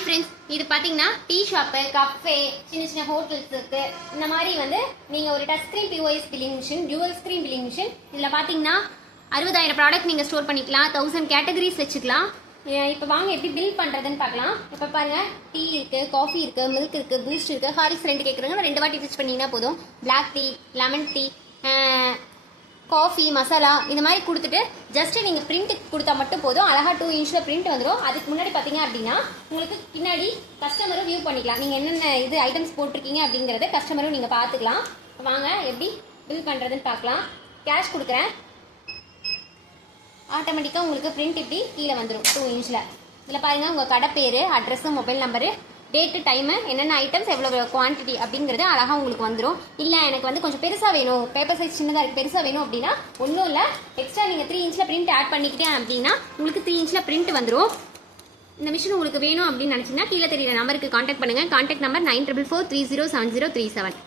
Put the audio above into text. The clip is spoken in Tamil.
ஹாய் ஃப்ரெண்ட்ஸ், இது பார்த்தீங்கன்னா டீ ஷாப்பு, கஃபே, சின்ன சின்ன ஹோட்டல்ஸுக்கு இந்த மாதிரி வந்து நீங்கள் ஒரு touch screen POS billing machine, dual screen billing machine, இதில் பார்த்தீங்கன்னா 60,000 ப்ராடக்ட் நீங்கள் ஸ்டோர் பண்ணிக்கலாம், 1000 கேட்டகரிஸ் வச்சுக்கலாம். இப்போ வாங்க எப்படி பில் பண்ணுறதுன்னு பார்க்கலாம். இப்போ பாருங்கள், டீ இருக்குது, காஃபி இருக்குது, மில்க் இருக்குது, பூஸ்ட் இருக்குது, ஹாரிஸ் ரெண்டு கேட்குறாங்க, 2 வாட்டி யூஸ் பண்ணிங்கன்னா போதும். Black tea, lemon tea, coffee, masala இந்த மாதிரி கொடுத்துட்டு ஜஸ்ட்டு நீங்கள் பிரிண்ட் கொடுத்தா மட்டும் போதும். அழகாக 2 இன்ச்சில் பிரிண்ட் வந்துடும். அதுக்கு முன்னாடி பார்த்தீங்க அப்படின்னா உங்களுக்கு பின்னாடி கஸ்டமரும் வியூ பண்ணிக்கலாம். நீங்கள் என்னென்ன இது ஐட்டம்ஸ் போட்டிருக்கீங்க அப்படிங்கிறத கஸ்டமரும் நீங்கள் பார்த்துக்கலாம். வாங்க எப்படி பில் பண்ணுறதுன்னு பார்க்கலாம். கேஷ் கொடுக்குறேன். ஆட்டோமேட்டிக்காக உங்களுக்கு பிரிண்ட் இப்படி கீழே வந்துடும் 2 இன்ச்சில். இதில் பாருங்கள், உங்கள் கடை பேர், address, mobile number, date, time, என்னென்ன ஐட்டம்ஸ், எவ்வளோ குவான்டிட்டி அப்படிங்கிறது அழகாக உங்களுக்கு வந்துடும். இல்லை எனக்கு வந்து கொஞ்சம் பெருசாக வேணும், பேப்பர் சைஸ் சின்னதாக இருக்குது, பெருசாக வேணும் அப்படின்னா ஒன்றும் இல்லை, எக்ஸ்ட்ரா நீங்கள் 3 இன்ச்சில் பிரிண்ட் ஆட் பண்ணிக்கிட்டேன் அப்படின்னா உங்களுக்கு 3 இன்ச்சில் பிரிண்ட் வந்துடும். இந்த மிஷின் உங்களுக்கு வேணும் அப்படின்னு நினச்சிங்கன்னா கீழே தெரியுற நம்பருக்கு கான்டாக்ட் பண்ணுங்கள். Contact number 9443070337.